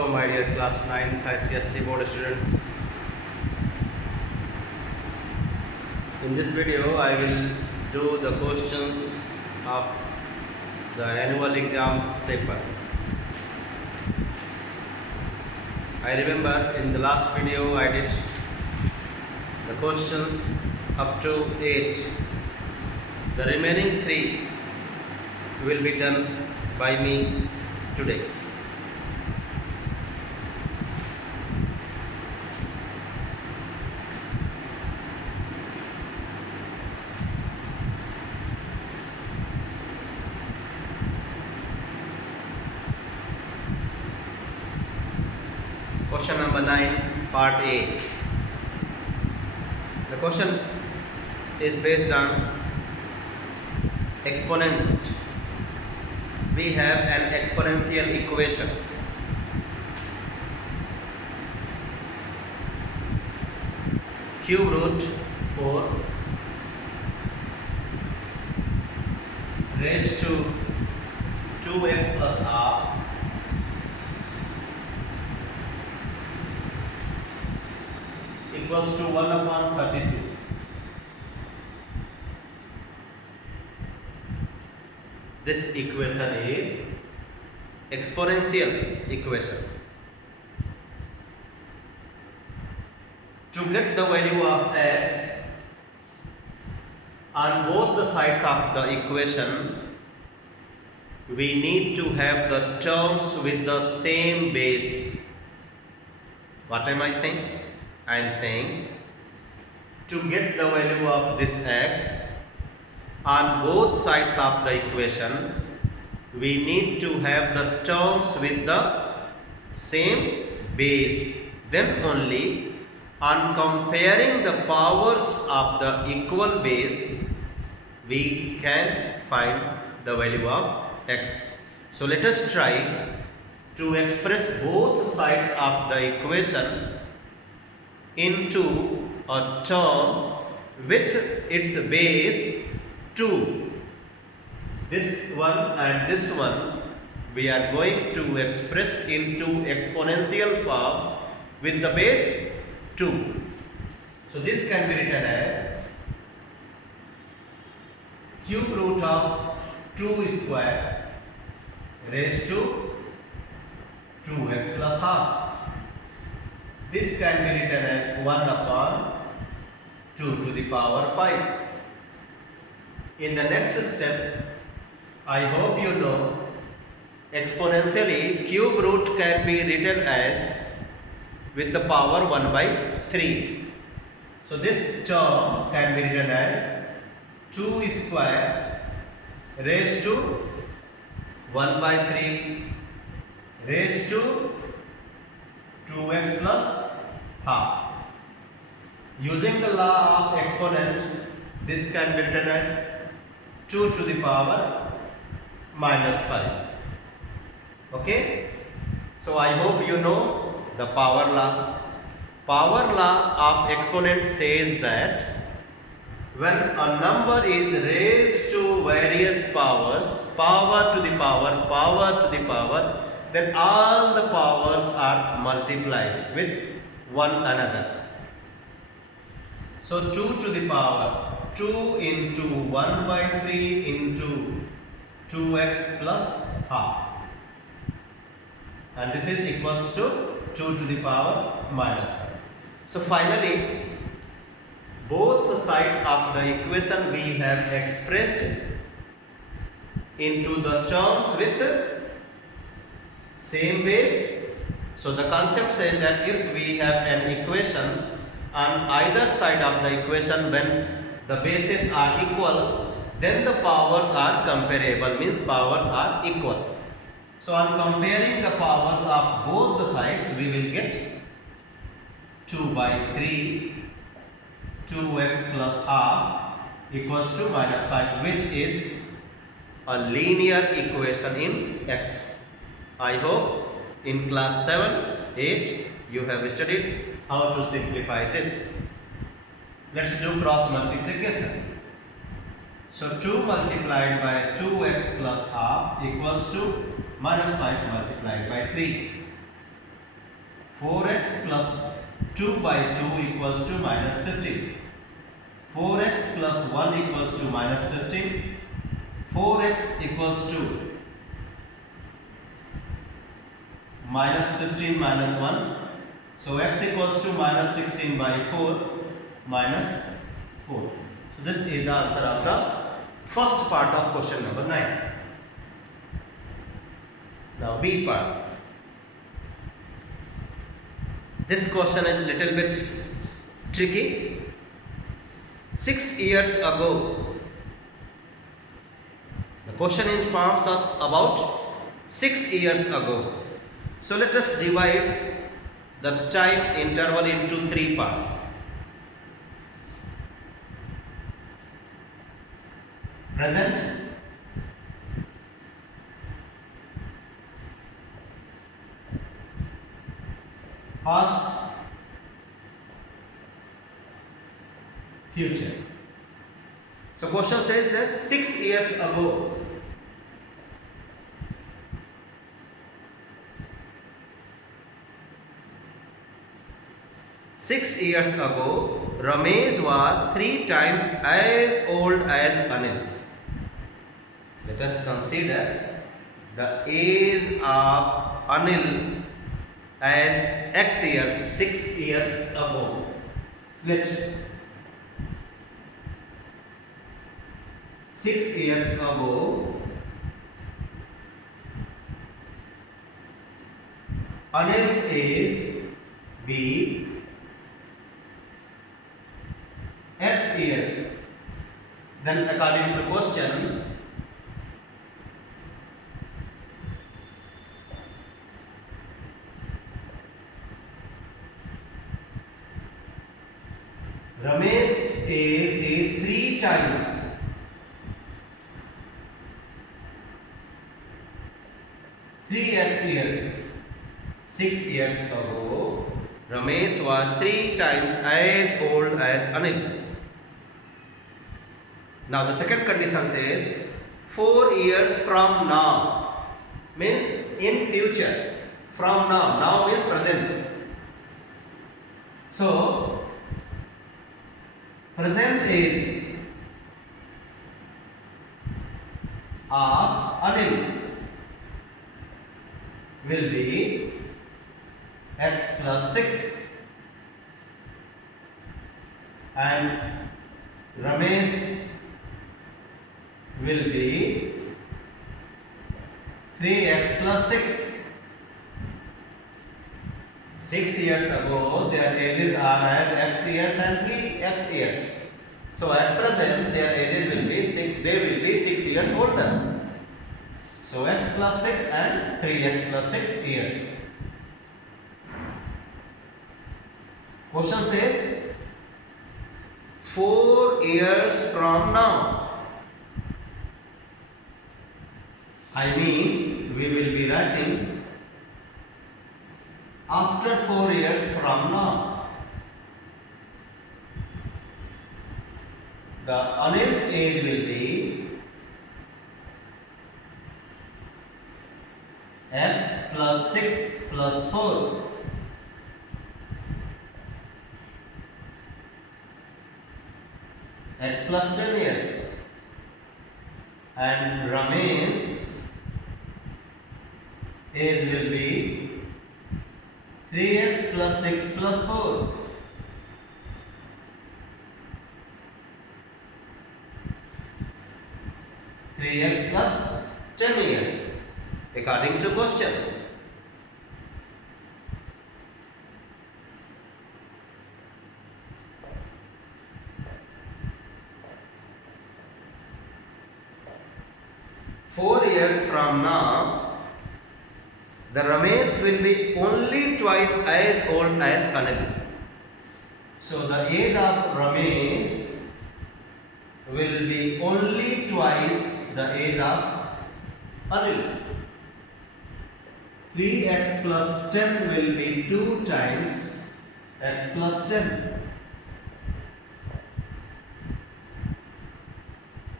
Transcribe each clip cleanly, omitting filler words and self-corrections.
Hello my dear class 9th ICSE board students. In this video I will do the questions of the annual exams paper. I remember in the last video I did the questions up to 8. The remaining 3 will be done by me today. Question number 9, part A. The question is based on exponent. We have an exponential equation. Cube root 4 raised to 2x plus half equals to 1 upon 32. This equation is exponential equation. To get the value of x on both the sides of the equation, we need to have the terms with the same base. What am I saying? I am saying to get the value of this x on both sides of the equation, we need to have the terms with the same base. Then only on comparing the powers of the equal base, we can find the value of x. So let us try to express both sides of the equation into a term with its base 2. This one and this one we are going to express into exponential form with the base 2. So this can be written as cube root of 2 square raised to 2x plus half. This can be written as 1 upon 2 to the power 5. In the next step, I hope you know, exponentially cube root can be written as with the power 1 by 3. So this term can be written as 2 square raised to 1 by 3 raised to 2x plus half. Using the law of exponent, this can be written as 2 to the power minus 5. Okay? So I hope you know the power law. Power law of exponent says that when a number is raised to various powers, power to the power, then all the powers are multiplied with one another. So 2 to the power 2 into 1 by 3 into 2x plus half, and this is equals to 2 to the power minus 5. So finally, both sides of the equation we have expressed into the terms with same base. So the concept says that if we have an equation on either side of the equation, when the bases are equal, then the powers are comparable, means powers are equal. So on comparing the powers of both the sides, we will get 2 by 3 2x plus half equals to minus 5, which is a linear equation in x. I hope in class 7, 8 you have studied how to simplify this. Let's do cross multiplication. So 2 multiplied by 2x plus half equals to minus 5 multiplied by 3. 4x plus 2 by 2 equals to minus 15. 4x plus 1 equals to minus 15. 4x equals to minus 15 minus 1. So x equals to minus 16 by 4 minus 4. So this is the answer of the first part of question number 9. Now B part. This question is a little bit tricky. 6 years ago, the question informs us about 6 years ago. So let us divide the time interval into 3 parts. Present, past, future. So question says that 6 years ago. Six years ago, Ramesh was 3 times as old as Anil. Let us consider the age of Anil as X years, 6 years ago. Let 6 years ago, Anil's age be X years. Then according to question, Ramesh's age is 3 times 3x years. 6 years ago, Ramesh was 3 times as old as Anil. Now the second condition says 4 years from now, means in future. From now, now means present. So present age of Anil will be x plus 6 and Ramesh will be 3x plus 6. 6 years ago their ages are as x years and 3x years. So at present their ages will be 6, they will be 6 years older. So x plus 6 and 3x plus 6 years. Question says 4 years from now. I mean, we will be writing after 4 years from now. The Anil's age will be x plus 6 plus 4. X plus 10 years. And Ramesh age will be 3x plus 6 plus 4. Three x plus 10 years according to question. Four years from now, the Ramesh will be only twice as old as Anil. So the age of Ramesh will be only twice the age of Anil. 3x plus 10 will be 2 times x plus 10.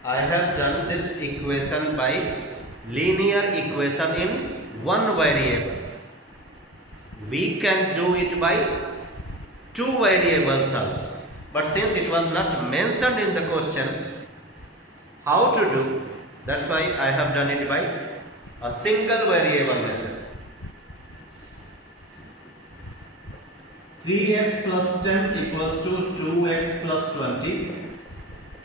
I have done this equation by linear equation in one variable. We can do it by two variables also. But since it was not mentioned in the question how to do, that's why I have done it by a single variable method. 3x plus 10 equals to 2x plus 20.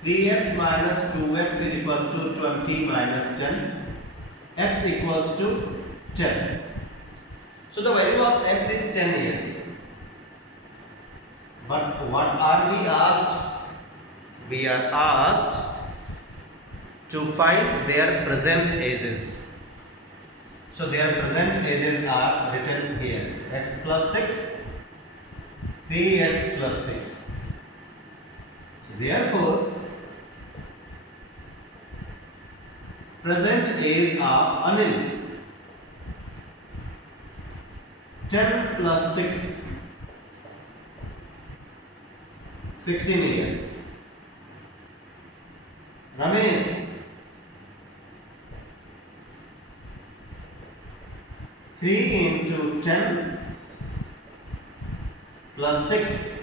3x minus 2x is equal to 20 minus 10. X equals to 10. So the value of x is 10 years. But what are we asked? We are asked to find their present ages. So their present ages are written here. X plus 6, 3x plus 6. Therefore, present age of Anil 10 plus 6, 16 years. Ramesh 3 into 10 plus 6,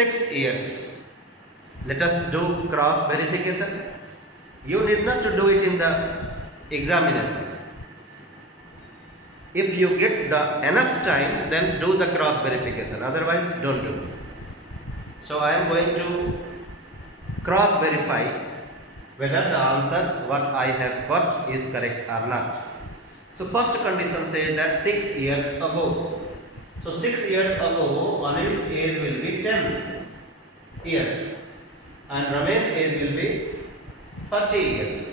36 years. Let us do cross verification. You need not to do it in the examination. If you get the enough time, then do the cross verification. Otherwise, don't do. So I am going to cross verify whether the answer what I have got is correct or not. So first condition says that 6 years ago. So 6 years ago, Anil's age will be 10 years and Ramesh's age will be 40 years.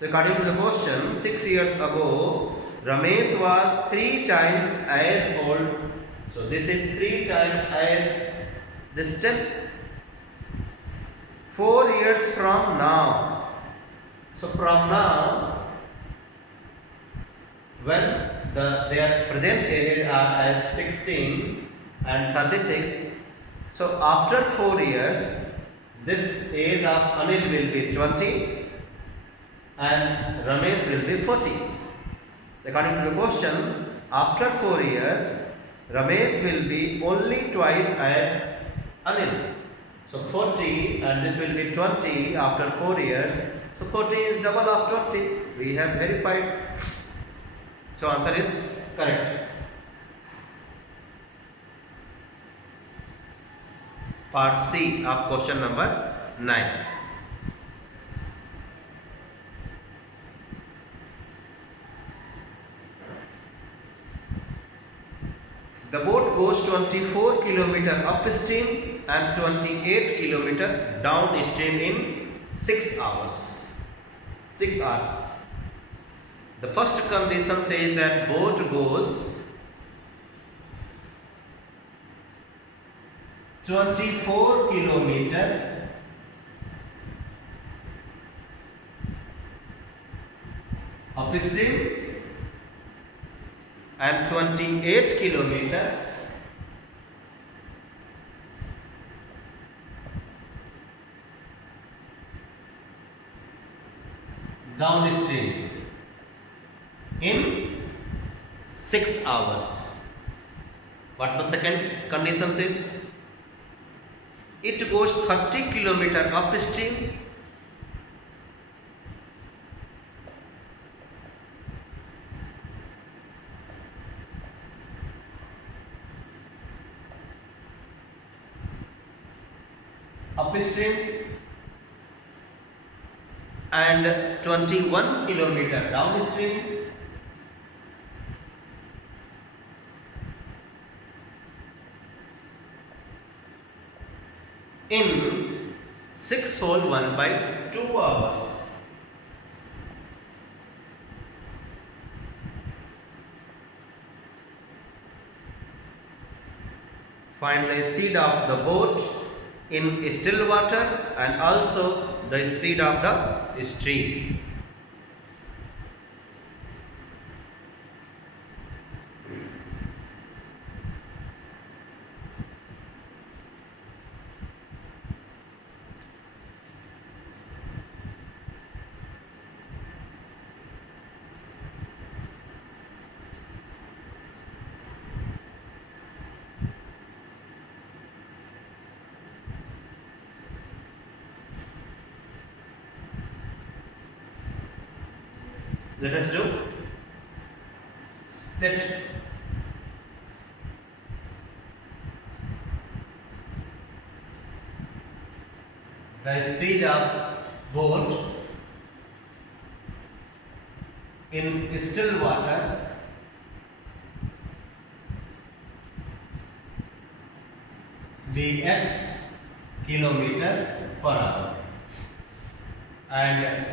So according to the question, 6 years ago, Ramesh was 3 times as old. So this is 3 times as this 10. 4 years from now. So from now, when their present ages are as 16 and 36. So after 4 years, this age of Anil will be 20 and Ramesh will be 40. According to the question, after 4 years, Ramesh will be only twice as Anil. So 40 and this will be 20 after 4 years. So 40 is double of 20. We have verified. So answer is correct. Part C of question number 9. The boat goes 24 km upstream and 28 km downstream in 6 hours. 6 hours. The first condition says that boat goes 24 km upstream and 28 km downstream in 6 hours. What the second condition says? It goes 30 km upstream and 21 km downstream in 6 whole 1 by 2 hours. Find the speed of the boat in still water and also the speed of the stream. Let us do. Let the speed of boat in still water be x kilometer per hour, and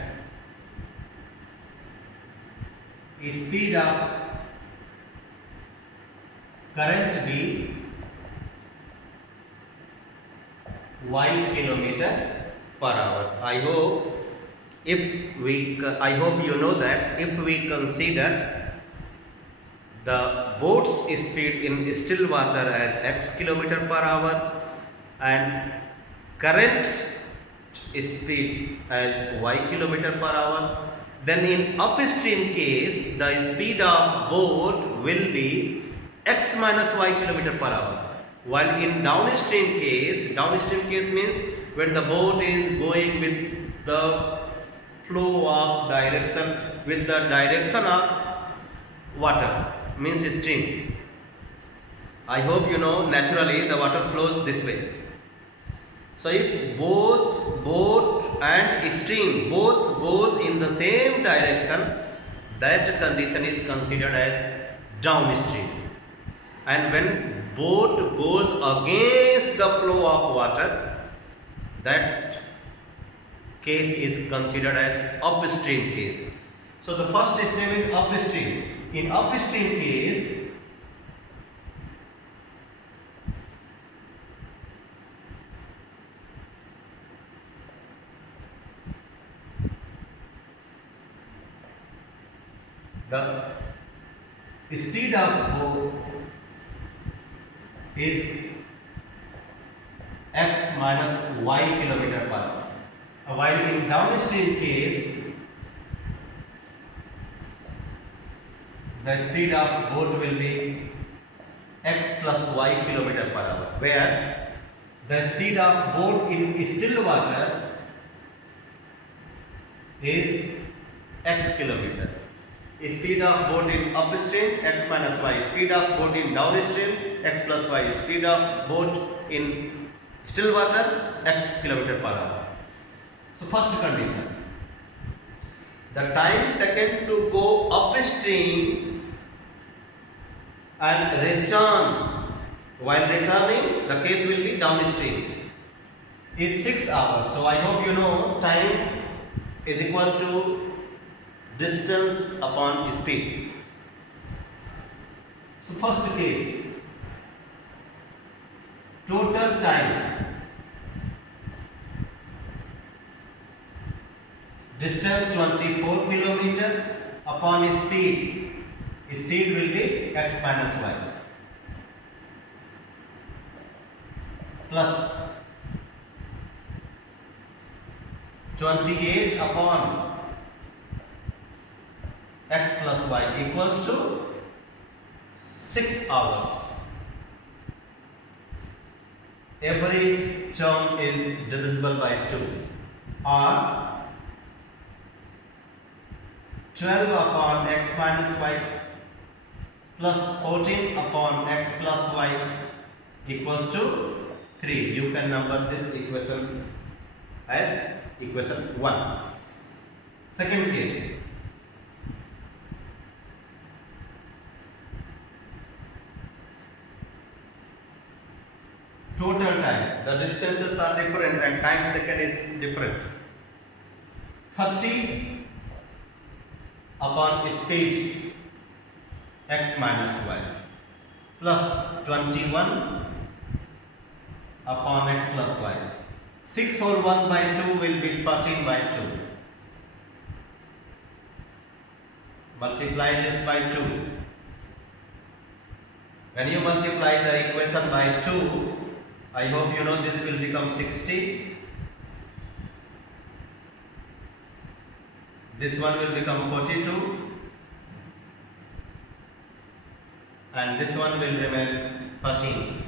speed of current be y kilometer per hour. I hope you know that if we consider the boat's speed in still water as x kilometer per hour and current speed as y kilometer per hour, then in upstream case the speed of boat will be x minus y kilometer per hour, while in downstream case means when the boat is going with the flow of direction, with the direction of water, means stream. I hope you know naturally the water flows this way. So if both boat and stream both goes in the same direction, that condition is considered as downstream. And when boat goes against the flow of water, that case is considered as upstream case. So the first step is upstream. In upstream case, the speed of boat is x minus y kilometer per hour. While in downstream case, the speed of boat will be x plus y kilometer per hour, where the speed of boat in still water is x kilometer. Speed of boat in upstream x minus y, speed of boat in downstream x plus y, speed of boat in still water x kilometer per hour. So first condition, the time taken to go upstream and return, while returning the case will be downstream, is 6 hours. So I hope you know time is equal to distance upon speed. So first case, total time, distance 24 kilometer upon speed will be x minus y, plus 28 upon x plus y equals to 6 hours. Every term is divisible by 2, or 12 upon x minus y plus 14 upon x plus y equals to 3. You can number this equation as equation 1. Second case, total time, the distances are different and time taken is different. 30 upon speed x minus y plus 21 upon x plus y. 6 whole 1 by 2 will be 13 by 2. Multiply this by 2. When you multiply the equation by 2, I hope you know this will become 60. This one will become 42. And this one will remain 13.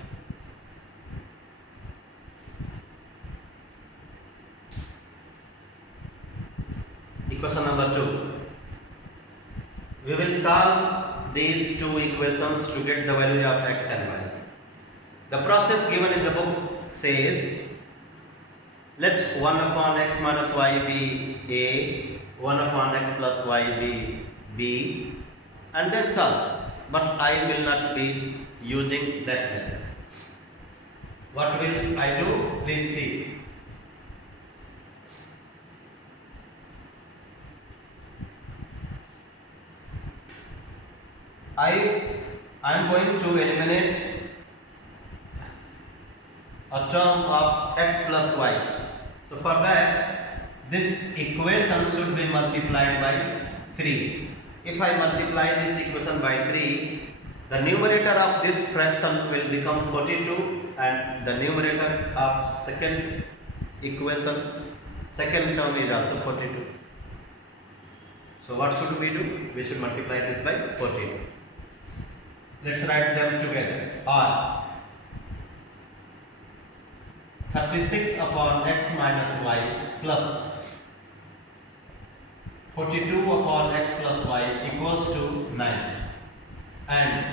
Equation number 2. We will solve these two equations to get the value of x and y. The process given in the book says, let 1 upon x minus y be a, 1 upon x plus y be b, and then solve. But I will not be using that method. What will I do? Please see. I am going to eliminate a term of x plus y. So for that, this equation should be multiplied by 3. If I multiply this equation by 3, the numerator of this fraction will become 42 and the numerator of second equation, second term is also 42. So what should we do? We should multiply this by 42. Let's write them together. Or 36 upon x minus y plus 42 upon x plus y equals to 9. And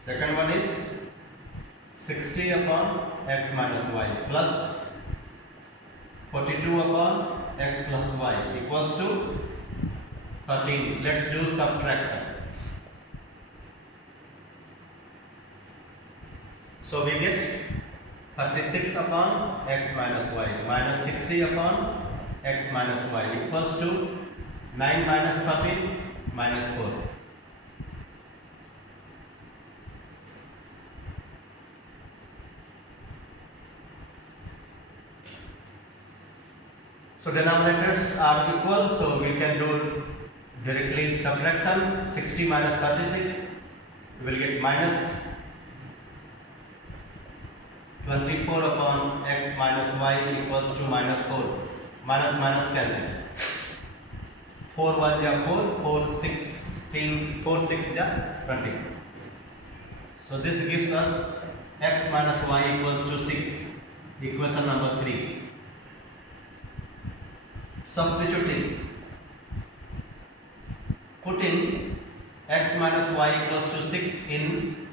second one is 60 upon x minus y plus 42 upon x plus y equals to 13. Let's do subtraction. So we get 36 upon x minus y minus 60 upon x minus y equals to 9 minus 13 minus 4. So denominators are equal, so we can do directly subtraction. 60 minus 36, we will get minus 24 upon x minus y equals to minus 4. Minus minus cancel. 4 1 ja 4, 4 16, 4 6 ja 20. So this gives us x minus y equals to 6. Equation number 3. Substituting. Putting x minus y equals to 6 in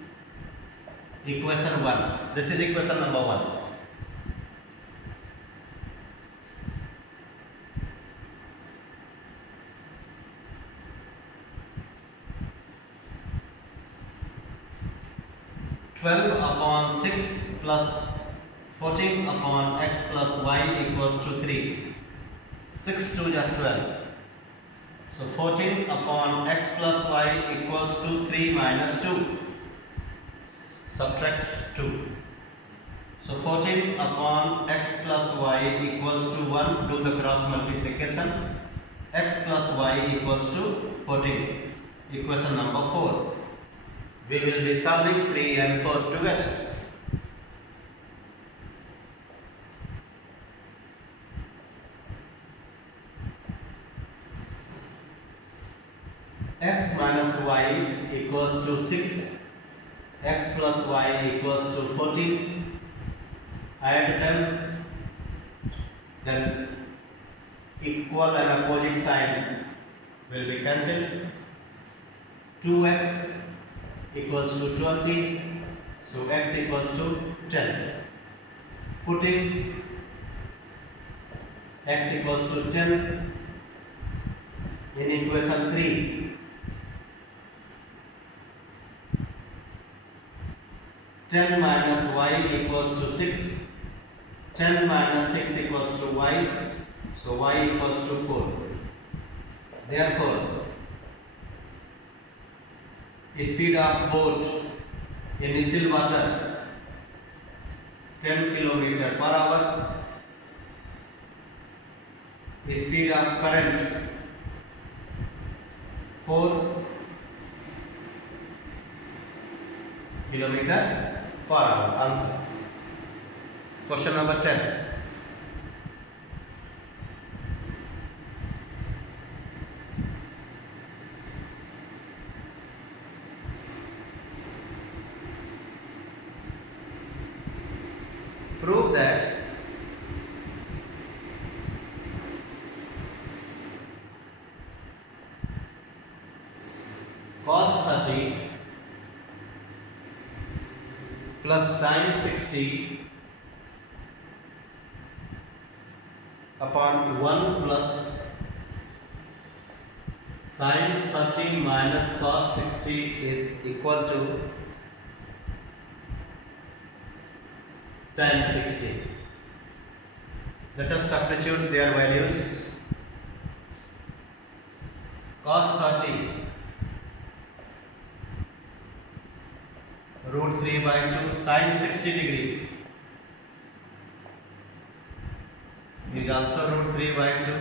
equation 1. This is equation number 1. Upon 6 plus 14 upon x plus y equals to 3. 6 2 are 12. So 14 upon x plus y equals to 3 minus 2. Subtract 2. So 14 upon x plus y equals to 1. Do the cross multiplication. X plus y equals to 14. Equation number 4. We will be solving 3 and 4 together. X minus y equals to 6. X plus y equals to 14. Add them. Then equal and opposite sign will be cancelled. 2x equals to 20, so x equals to 10. Putting x equals to 10 in equation 3. 10 minus y equals to 6. 10 minus 6 equals to y, so y equals to 4. Therefore, speed of boat in still water 10 km per hour. Speed of current 4 km per hour. Answer. Question number 10. Prove that cos 30 plus sin 60 upon 1 plus sin 30 minus cos 60 is equal to tan 60. Let us substitute their values. Cos 30 root 3 by 2 sin 60 degree is also root 3 by 2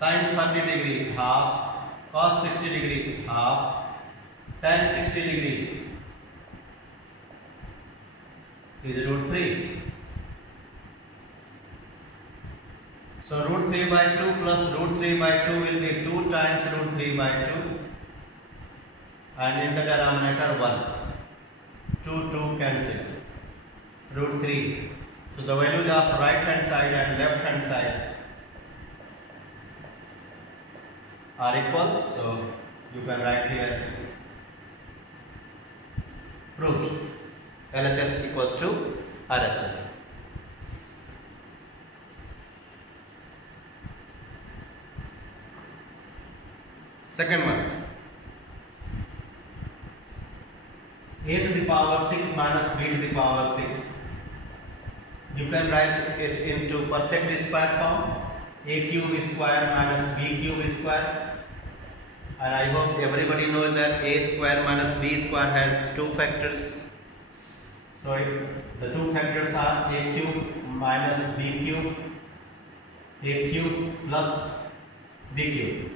sin 30 degree half cos 60 degree half tan 60 degree is root 3. So root 3 by 2 plus root 3 by 2 will be 2 times root 3 by 2 and in the denominator 1. 2 cancel. Root 3. So the values of right hand side and left hand side are equal. So you can write here proved LHS equals to RHS. Second one, a to the power 6 minus b to the power 6. You can write it into perfect square form, a cube square minus b cube square. And I hope everybody knows that a square minus b square has two factors. So the two factors are a cube minus b cube, a cube plus b cube.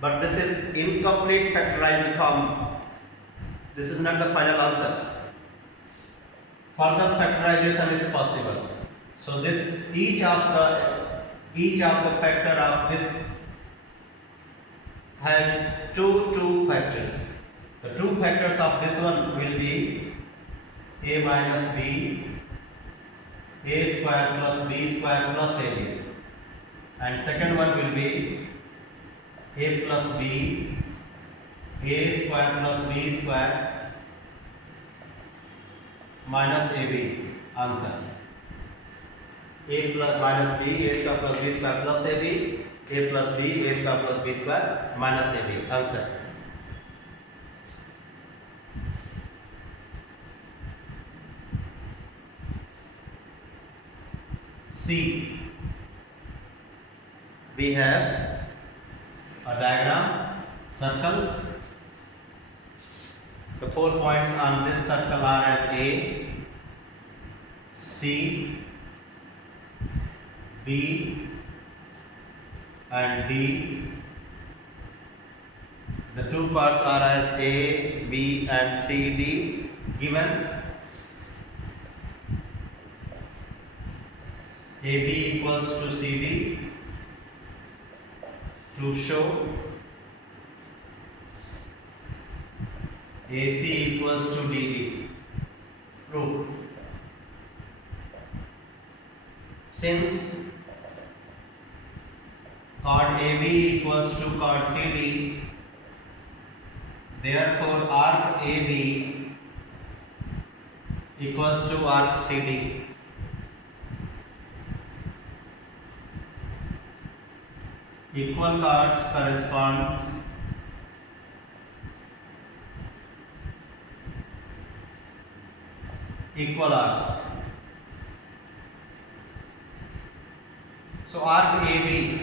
But this is incomplete factorized form. This is not the final answer. Further factorization is possible. So this each of the factor of this has two factors. The two factors of this one will be a minus b, a square plus b square plus ab, and second one will be a plus b, a square plus b square minus ab. Answer: a plus minus b, a square plus b square plus ab, a plus b, a square plus b square minus ab. Answer. C. We have a diagram, circle. The 4 points on this circle are as A, C, B and D. The two parts are as A, B and C, D given. AB equals to CD to show AC equals to DB. Proof. Since chord AB equals to chord CD, therefore arc AB equals to arc CD. Equal chords corresponds equal arcs. So arc AB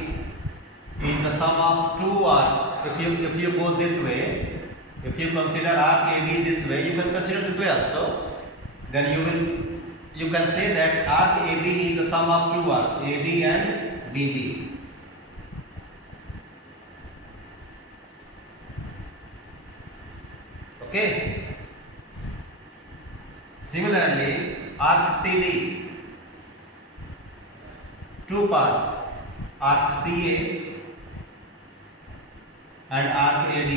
is the sum of two arcs. If you go this way, if you consider arc AB this way, you can consider this way also. Then you can say that arc AB is the sum of two arcs, AD and BB. Okay. Similarly, arc CD, two parts, arc CA and arc AD.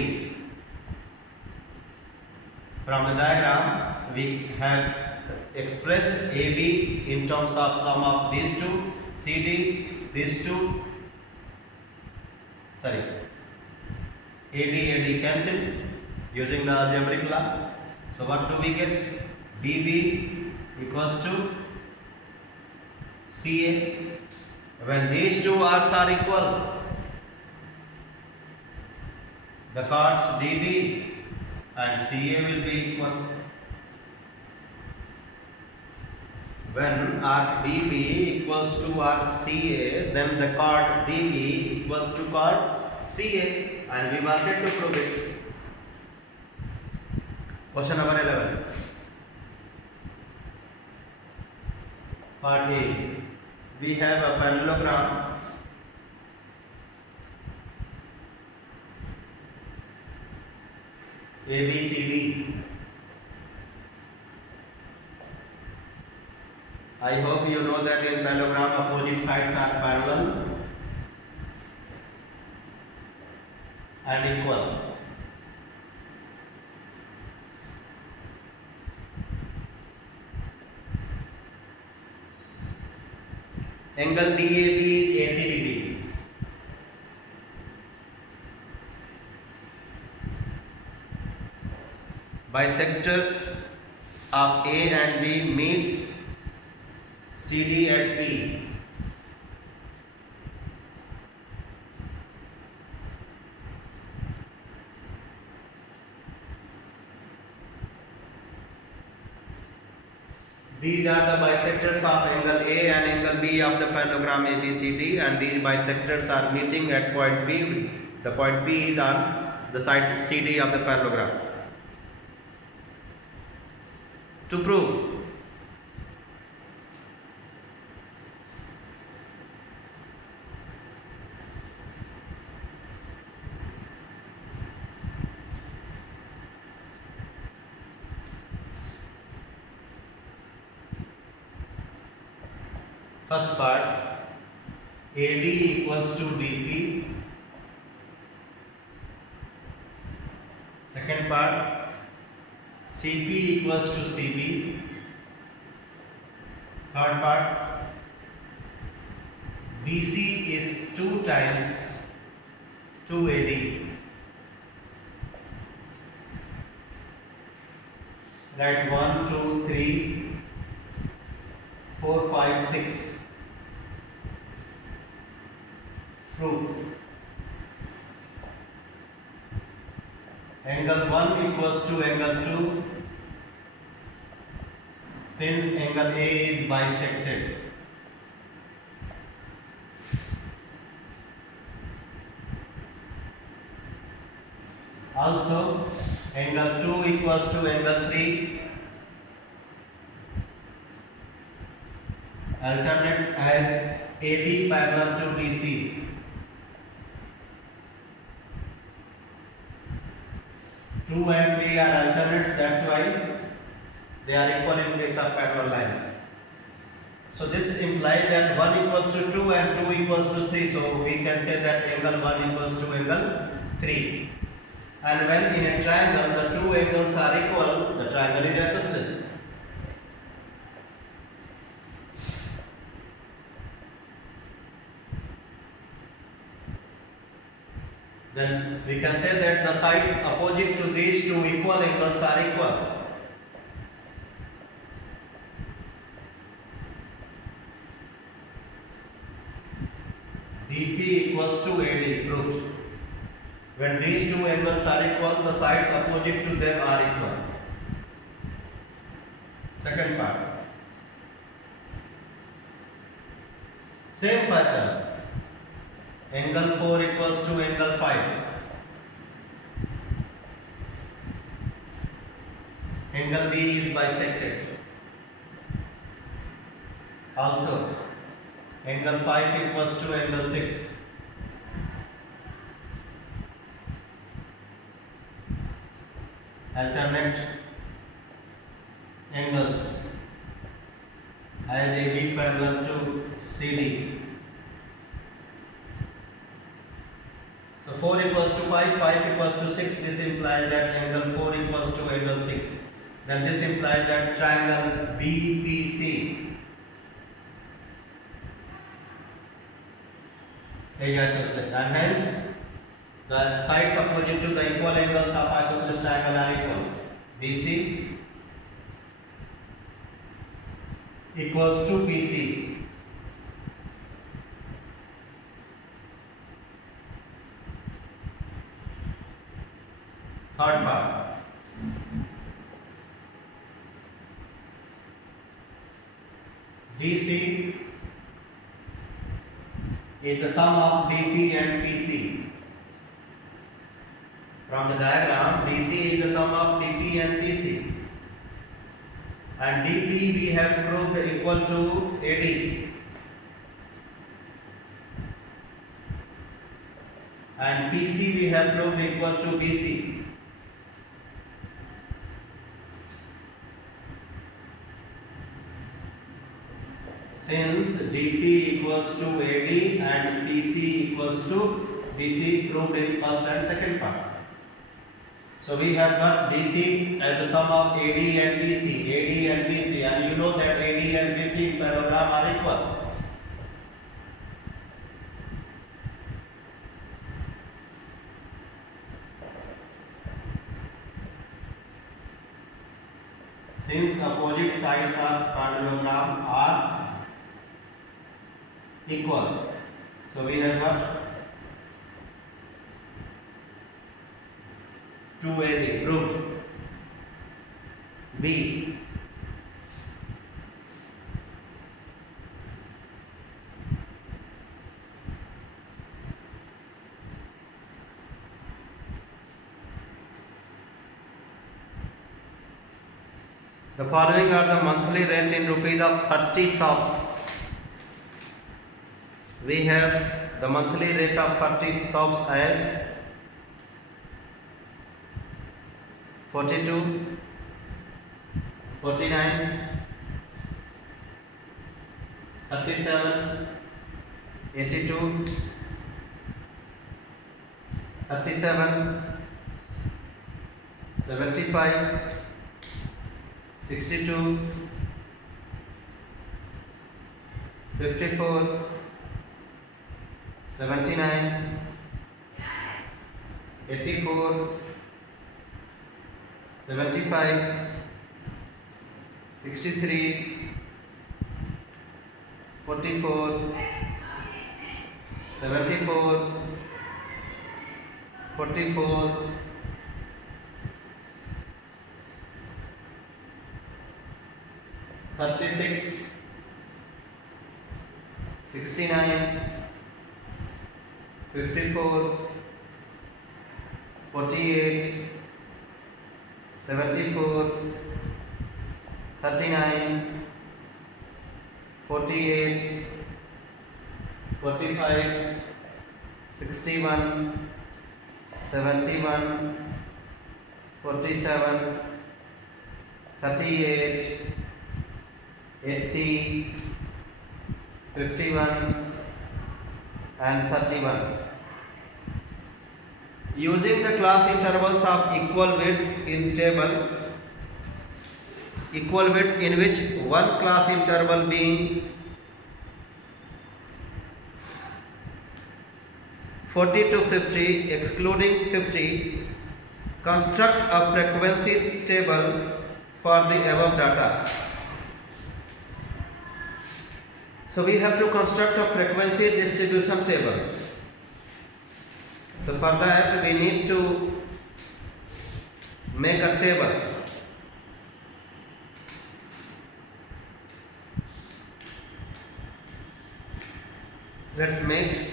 From the diagram, we have expressed AB in terms of sum of these two, CD, these two, AD cancel using the algebraic law. So what do we get? DB equals to CA. When these two arcs are equal, the chords DB and CA will be equal. When arc DB equals to arc CA, then the chord DB equals to chord CA, and we wanted to prove it. Question number 11. Part A. We have a parallelogram ABCD. I hope you know that in parallelogram opposite sides are parallel and equal. Angle DAB is 80 degree. Bisectors of A and B meets CD at P. These are the bisectors of angle A and angle B of the parallelogram ABCD, and these bisectors are meeting at point P. The point P is on the side CD of the parallelogram. To prove, first part, AD equals to DP. Second part, CP equals to CB. Third part, BC is 2 times 2AD. Write 1, 2, 3, 4, 5, 6. Proof. Angle 1 equals to angle 2 since angle A is bisected. Also, angle 2 equals to angle 3 alternate as AB parallel to DC. 2 and 3 are alternates, that's why they are equal in case of parallel lines. So this implies that 1 equals to 2 and 2 equals to 3. So we can say that angle 1 equals to angle 3. And when in a triangle the two angles are equal, the triangle is isosceles. Then we can say that the sides opposite to these two equal angles are equal. DP equals to AD, proved. When these two angles are equal, the sides opposite to them are equal. Second part. Same pattern. Angle 4 equals to angle 5. Angle B is bisected. Also, angle 5 equals to angle 6. Alternate angles as AB parallel to CD. So 4 equals to 5, 5 equals to 6. This implies that angle 4 equals to angle 6. Then this implies that triangle BPC is isosceles, and hence The sides opposite to the equal angles of isosceles triangle are equal. BC equals to BC. Third part. DC is the sum of DP and PC. From the diagram, DC is the sum of DP and PC. And DP we have proved equal to AD. And PC we have proved equal to BC. Since DP equals to AD and PC equals to BC proved in first and second part. So we have got DC as the sum of AD and BC, AD and BC, and you know that AD and BC in parallelogram are equal. Since opposite sides of parallelogram are equal, so we have got 2AD proved. B. The following are the monthly rent in rupees of 30 shops. We have the monthly rate of 30 shops as 42, 49, 37, 82, 37, 75, 62, 54, 79, 84, 75, 63, 44, 74, 44, 36, 69, 54, 48, 74, 39, 48, 45, 61, 71, 47, 38, 80, 51 and 31. Using the class intervals of equal width in table, equal width in which one class interval being 40 to 50 excluding 50, construct a frequency table for the above data. So we have to construct a frequency distribution table. So for that we need to make a table. Let's make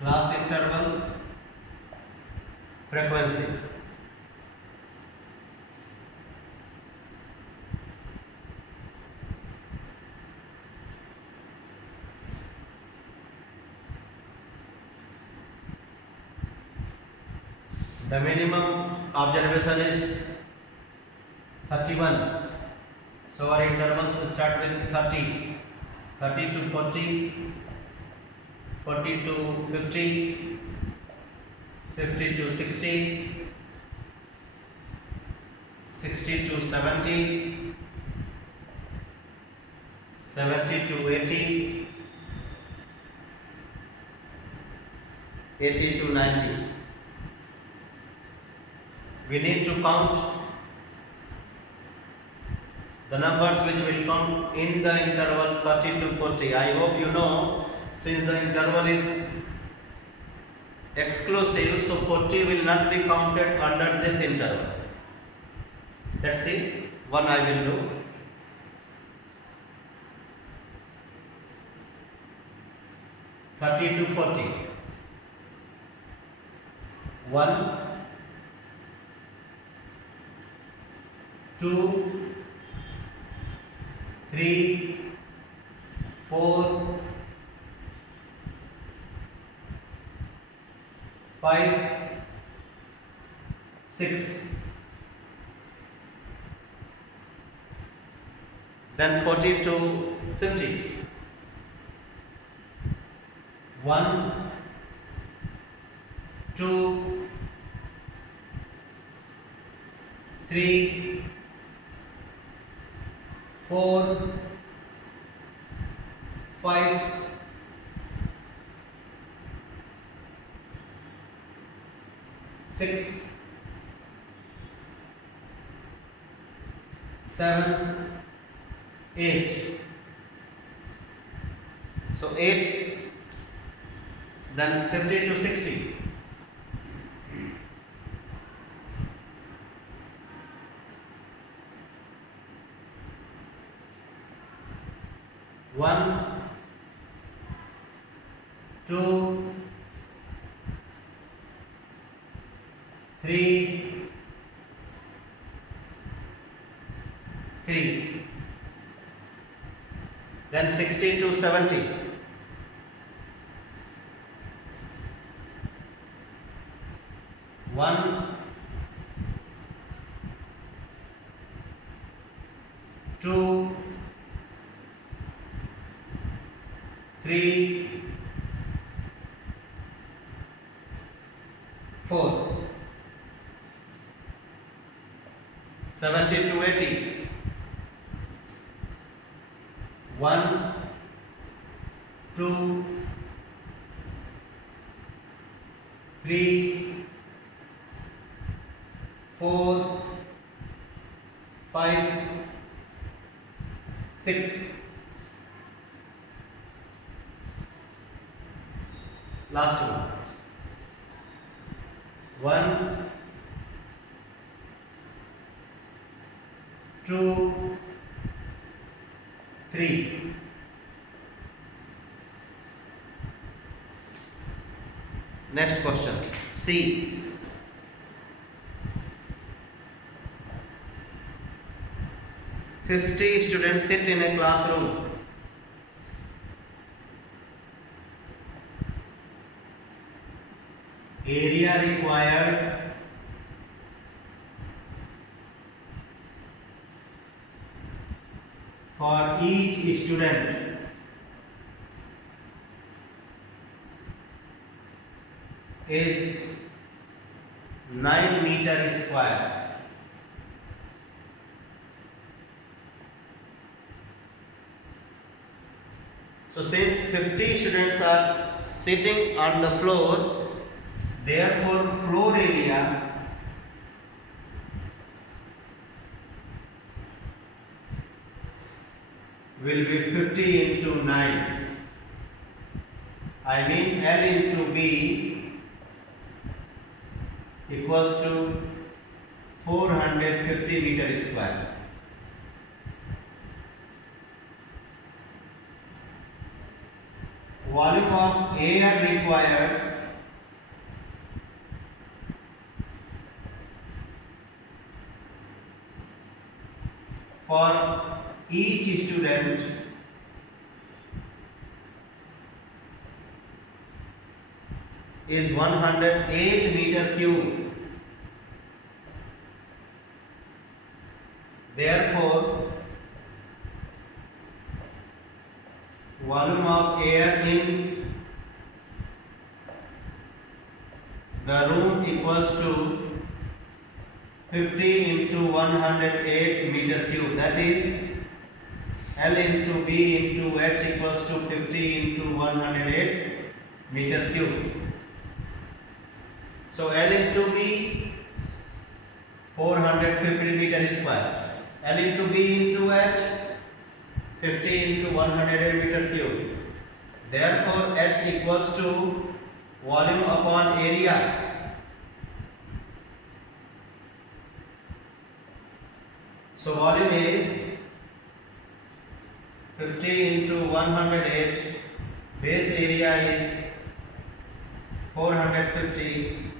class interval frequency. The minimum observation is 31. So our intervals start with 30, 30 to 40, 40 to 50, 50 to 60, 60 to 70, 70 to 80, 80 to 90. We need to count the numbers which will come in the interval 30 to 40. I hope you know, since the interval is exclusive, so 40 will not be counted under this interval. Let's see, one I will do. (30 to 40). 1, 2, 3, 4, 5, 6. Then 40 to 50. 1, 2, 3, 4, 5, 6, 7, 8. So 8, then 50 to 60. 1, 2, 3, 3. Then 60 to 70. 1, 2, 3, 4. 70 to 80. 1, 2, 3, 4, 5, 6. Last one. 1, 2, 3. Next question. C. "50 students sit in a classroom. Area required for each student is 9 meter square. So since 50 students are sitting on the floor, therefore floor area will be 50 into 9. I mean L into B equals to 450 meter square. Volume of air required for each student is 108 meter cube. Therefore, volume of air in the room equals to 50 into 108 meter cube. That is L into B into H equals to 50 into 108 meter cube. So L into B 450 meter square. L into B into H 50 into 108 meter cube. Therefore H equals to volume upon area. So volume is 50 into 108. Base area is 450.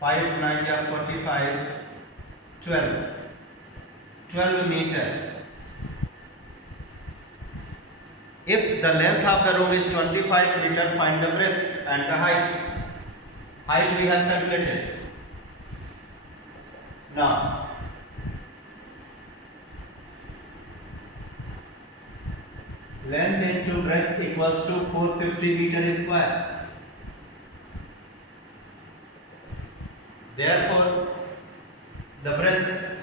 5 9 are 45. 12 meter. If the length of the room is 25 meter, find the breadth and the height. Height we have calculated. Now, length into breadth equals to 450 meter square. Therefore, the breadth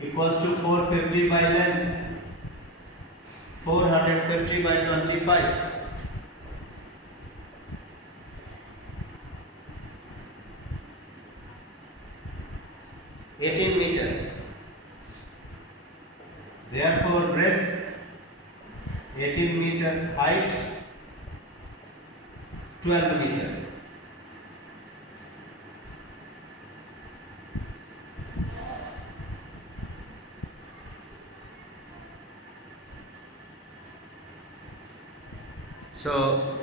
equals to 450 by length. 450 by 25. 18 meter. Therefore, breadth 18 meter, height 12 meter. So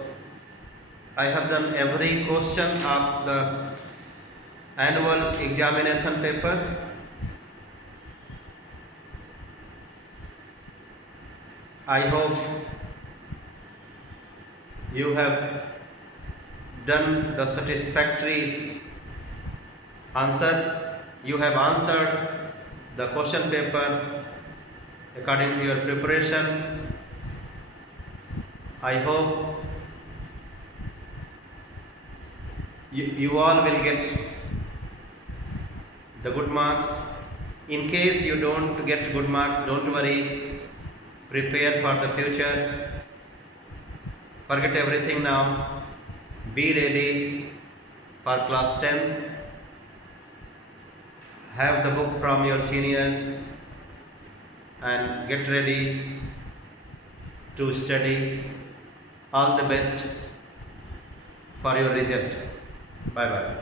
I have done every question of the annual examination paper. I hope you have done the satisfactory answer. You have answered the question paper according to your preparation. I hope you all will get the good marks. In case you don't get good marks, don't worry. Prepare for the future. Forget everything now. Be ready for class 10. Have the book from your seniors and get ready to study. All the best for your result. Bye bye.